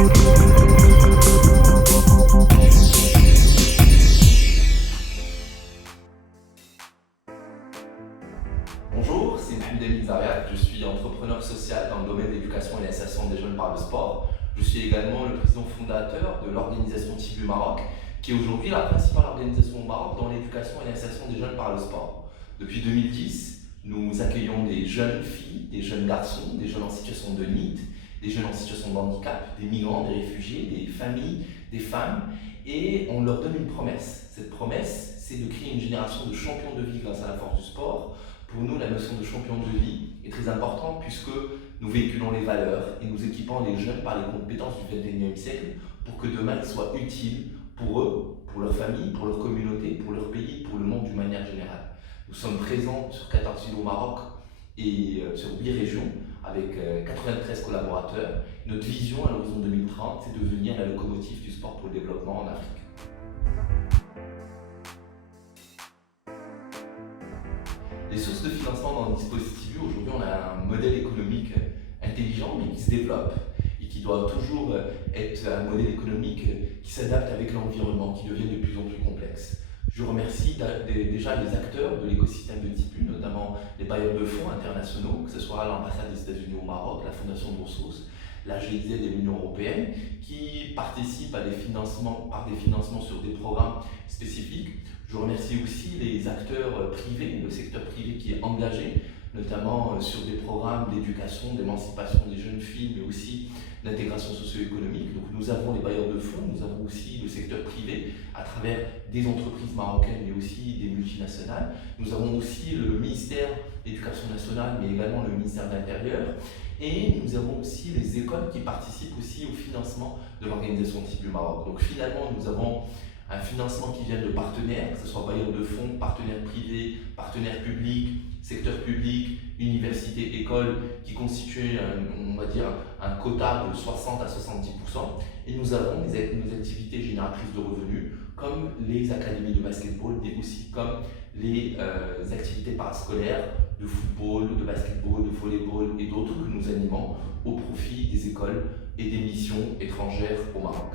Bonjour, c'est Mohamed El Zariat, je suis entrepreneur social dans le domaine de l'éducation et l'insertion des jeunes par le sport. Je suis également le président fondateur de l'organisation Tibu Maroc, qui est aujourd'hui la principale organisation au Maroc dans l'éducation et l'insertion des jeunes par le sport. Depuis 2010, nous accueillons des jeunes filles, des jeunes garçons, des jeunes en situation de need, des jeunes en situation de handicap, des migrants, des réfugiés, des familles, des femmes, et on leur donne une promesse. Cette promesse, c'est de créer une génération de champions de vie grâce à la force du sport. Pour nous, la notion de champion de vie est très importante puisque nous véhiculons les valeurs et nous équipons les jeunes par les compétences du XXIe siècle pour que demain ils soient utiles pour eux, pour leur famille, pour leur communauté, pour leur pays, pour le monde d'une manière générale. Nous sommes présents sur 14 îles au Maroc et sur 8 régions avec 93 collaborateurs. Notre vision à l'horizon 2030, c'est de devenir la locomotive du sport pour le développement en Afrique. Les sources de financement dans le dispositif, aujourd'hui on a un modèle économique intelligent mais qui se développe et qui doit toujours être un modèle économique qui s'adapte avec l'environnement, qui devient de plus en plus complexe. Je remercie déjà les acteurs de l'écosystème de Tibu, notamment les bailleurs de fonds internationaux, que ce soit l'ambassade des États-Unis au Maroc, la Fondation de ressources, la GIZ et l'Union européenne, qui participent par des financements sur des programmes spécifiques. Je remercie aussi les acteurs privés, le secteur privé qui est engagé, notamment sur des programmes d'éducation, d'émancipation des jeunes filles, mais aussi d'intégration socio-économique. Donc nous avons les bailleurs de fonds, nous avons aussi le secteur privé à travers des entreprises marocaines, mais aussi des multinationales. Nous avons aussi le ministère de l'Éducation nationale, mais également le ministère de l'Intérieur. Et nous avons aussi les écoles qui participent aussi au financement de l'organisation Tibu Maroc. Donc finalement, nous avons un financement qui vient de partenaires, que ce soit bailleurs de fonds, partenaires privés, partenaires publics, secteur public, universités, écoles, qui constituent, on va dire, un quota de 60 à 70%. Et nous avons nos activités génératrices de revenus, comme les académies de basketball, mais aussi comme les activités parascolaires de football, de basketball, de volleyball et d'autres que nous animons au profit des écoles et des missions étrangères au Maroc.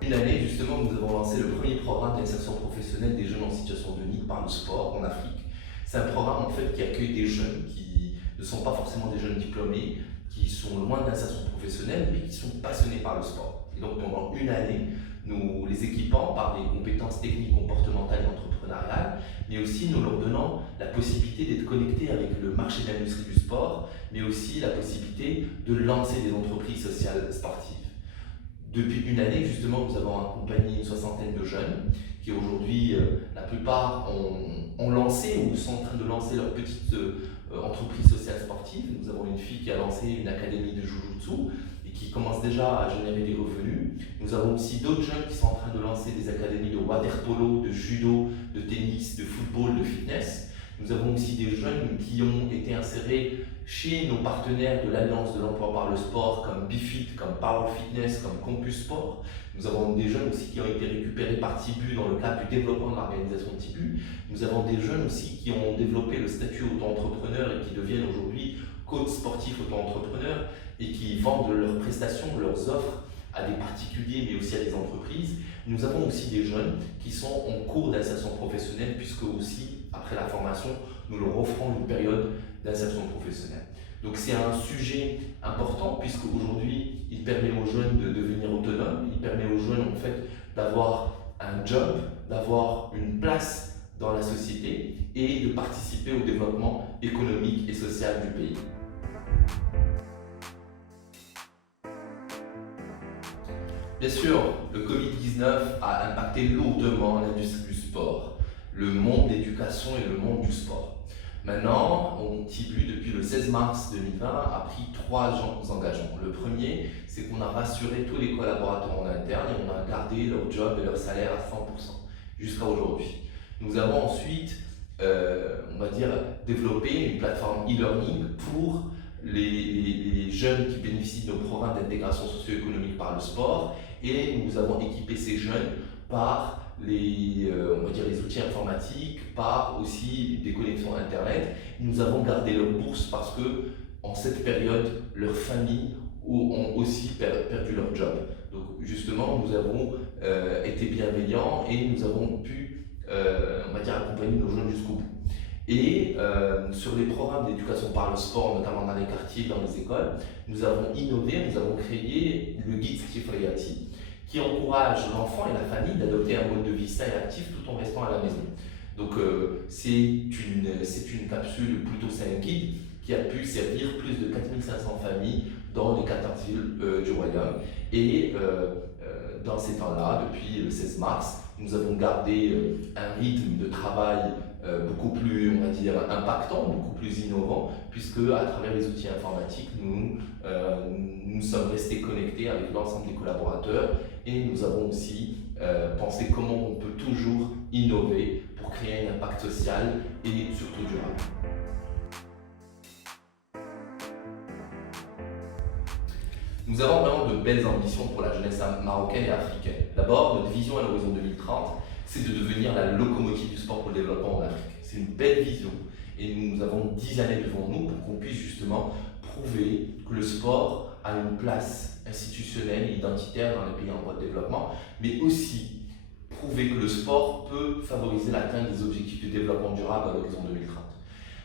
Une année, justement, nous avons lancé le premier programme d'insertion professionnelle des jeunes en situation de need par le sport en Afrique. C'est un programme en fait qui accueille des jeunes qui ne sont pas forcément des jeunes diplômés, qui sont loin de l'insertion professionnelle, mais qui sont passionnés par le sport. Et donc pendant une année, nous les équipons par des compétences techniques, comportementales et entrepreneuriales, mais aussi nous leur donnons la possibilité d'être connectés avec le marché de l'industrie du sport, mais aussi la possibilité de lancer des entreprises sociales sportives. Depuis une année, justement, nous avons accompagné une soixantaine de jeunes qui aujourd'hui, la plupart ont lancé ou sont en train de lancer leur petite entreprise sociale sportive. Nous avons une fille qui a lancé une académie de Jujutsu et qui commence déjà à générer des revenus. Nous avons aussi d'autres jeunes qui sont en train de lancer des académies de waterpolo, de judo, de tennis, de football, de fitness. Nous avons aussi des jeunes qui ont été insérés chez nos partenaires de l'Alliance de l'emploi par le sport, comme Bifit, comme Power Fitness, comme Campus Sport. Nous avons des jeunes aussi qui ont été récupérés par Tibu dans le cadre du développement de l'organisation de Tibu. Nous avons des jeunes aussi qui ont développé le statut auto-entrepreneur et qui deviennent aujourd'hui coach sportifs auto-entrepreneurs et qui vendent leurs prestations, leurs offres à des particuliers mais aussi à des entreprises. Nous avons aussi des jeunes qui sont en cours d'insertion professionnelle puisque aussi, après la formation, nous leur offrons une période d'insertion professionnelle. Donc c'est un sujet important puisque aujourd'hui il permet aux jeunes de devenir autonomes, il permet aux jeunes en fait d'avoir un job, d'avoir une place dans la société et de participer au développement économique et social du pays. Bien sûr, le Covid-19 a impacté lourdement l'industrie du sport, le monde de l'éducation et le monde du sport. Maintenant, Tibu, depuis le 16 mars 2020, a pris 3 engagements. Le premier, c'est qu'on a rassuré tous les collaborateurs en interne et on a gardé leur job et leur salaire à 100% jusqu'à aujourd'hui. Nous avons ensuite, on va dire, développé une plateforme e-learning pour les jeunes qui bénéficient de nos programmes d'intégration socio-économique par le sport et nous avons équipé ces jeunes par on va dire les outils informatiques, par aussi des connexions Internet. Nous avons gardé leur bourse parce que en cette période, leurs familles ont aussi perdu leur job. Donc justement, nous avons été bienveillants et nous avons pu, on va dire, accompagner nos jeunes jusqu'au bout. Et sur les programmes d'éducation par le sport, notamment dans les quartiers, dans les écoles, nous avons innové, nous avons créé le guide Skifriati, qui encourage l'enfant et la famille d'adopter un mode de vie sain et actif tout en restant à la maison. Donc c'est une capsule, plutôt c'est un guide qui a pu servir plus de 4500 familles dans les 14 villes du Royaume. Et dans ces temps-là, depuis le 16 mars, nous avons gardé un rythme de travail beaucoup plus, on va dire, impactant, beaucoup plus innovant, puisque à travers les outils informatiques, nous sommes restés connectés avec l'ensemble des collaborateurs et nous avons aussi pensé comment on peut toujours innover pour créer un impact social et surtout durable. Nous avons vraiment de belles ambitions pour la jeunesse marocaine et africaine. D'abord, notre vision à l'horizon 2030, c'est de devenir la locomotive du sport pour le développement en Afrique. C'est une belle vision et nous avons 10 années devant nous pour qu'on puisse justement prouver que le sport a une place institutionnelle et identitaire dans les pays en voie de développement, mais aussi prouver que le sport peut favoriser l'atteinte des objectifs de développement durable à l'horizon 2030.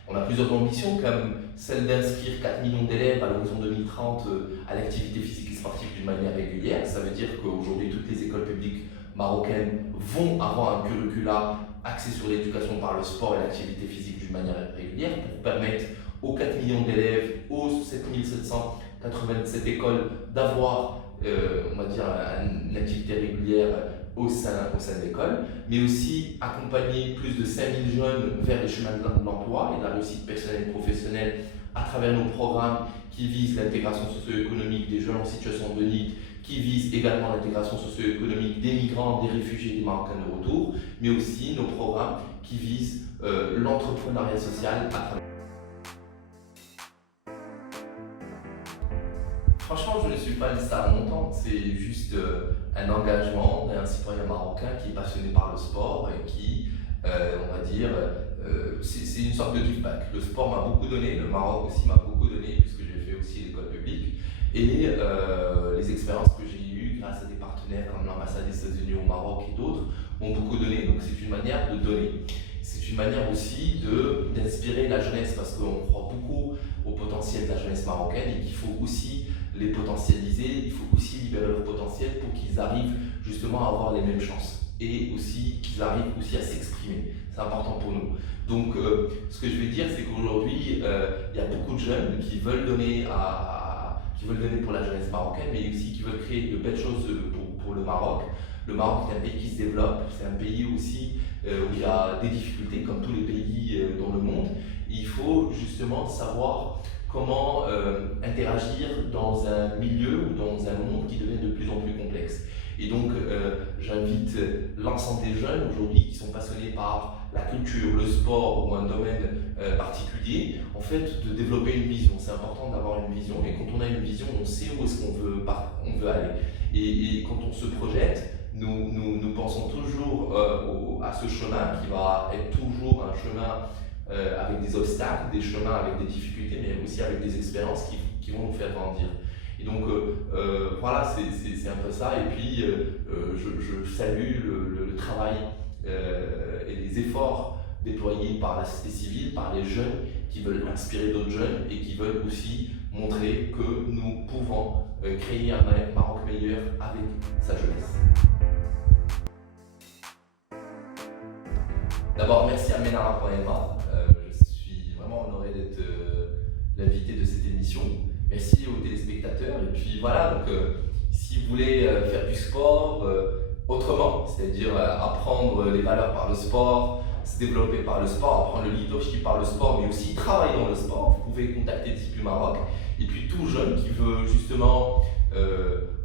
On a plusieurs ambitions comme celle d'inscrire 4 millions d'élèves à l'horizon 2030 à l'activité physique et sportive d'une manière régulière. Ça veut dire qu'aujourd'hui, toutes les écoles publiques marocaines vont avoir un curricula axé sur l'éducation par le sport et l'activité physique d'une manière régulière pour permettre aux 4 millions d'élèves, aux 7787 écoles d'avoir, on va dire, une activité régulière au sein de l'école, mais aussi accompagner plus de 5000 jeunes vers les chemins de l'emploi et de la réussite personnelle et professionnelle à travers nos programmes qui visent l'intégration socio-économique des jeunes en situation de need, qui visent également l'intégration socio-économique des migrants, des réfugiés, des Marocains de retour, mais aussi nos programmes qui visent l'entrepreneuriat social à travers. Franchement, je ne suis pas une star montante, c'est juste un engagement d'un citoyen marocain qui est passionné par le sport et qui, on va dire, c'est une sorte de give back. Le sport m'a beaucoup donné, le Maroc aussi m'a beaucoup donné puisque j'ai fait aussi l'école publique et les expériences que j'ai eues grâce à des partenaires comme l'ambassade des États-Unis au Maroc et d'autres m'ont beaucoup donné. Donc c'est une manière de donner. C'est une manière aussi d'inspirer la jeunesse parce qu'on croit beaucoup au potentiel de la jeunesse marocaine et qu'il faut aussi les potentialiser, il faut aussi libérer leur potentiel pour qu'ils arrivent justement à avoir les mêmes chances et aussi qu'ils arrivent aussi à s'exprimer. C'est important pour nous. Donc ce que je vais dire, c'est qu'aujourd'hui, il y a beaucoup de jeunes qui veulent donner pour la jeunesse marocaine, mais aussi qui veulent créer de belles choses pour le Maroc. Le Maroc est un pays qui se développe, c'est un pays aussi où il y a des difficultés comme tous les pays dans le monde. Et il faut justement savoir comment interagir dans un milieu ou dans un monde qui devient de plus en plus complexe. Et donc j'invite l'ensemble des jeunes aujourd'hui qui sont passionnés par la culture, le sport ou un domaine particulier, en fait de développer une vision. C'est important d'avoir une vision et quand on a une vision, on sait où est-ce qu'on veut aller. Et quand on se projette, nous pensons toujours à ce chemin qui va être toujours un chemin avec des obstacles, des chemins avec des difficultés, mais aussi avec des expériences qui vont nous faire grandir. Et donc voilà, c'est un peu ça. Et puis je salue le travail et les efforts déployés par la société civile, par les jeunes qui veulent inspirer d'autres jeunes et qui veulent aussi montrer que nous pouvons créer un Maroc meilleur avec sa jeunesse. D'abord, merci à Menara.ma. Je suis vraiment honoré d'être l'invité de cette émission. Merci aux téléspectateurs. Et puis voilà, donc si vous voulez faire du sport autrement, c'est-à-dire apprendre les valeurs par le sport, se développer par le sport, apprendre le leadership par le sport, mais aussi travailler dans le sport, vous pouvez contacter Tibu Maroc. Et puis tout jeune qui veut justement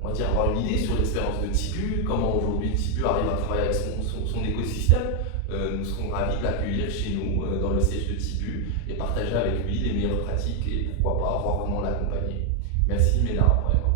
on va dire avoir une idée sur l'expérience de Tibu, comment aujourd'hui Tibu arrive à travailler avec son écosystème. Nous serons ravis de l'accueillir chez nous dans le siège de Tibu et partager avec lui les meilleures pratiques et pourquoi pas voir comment l'accompagner. Merci Menara.ma.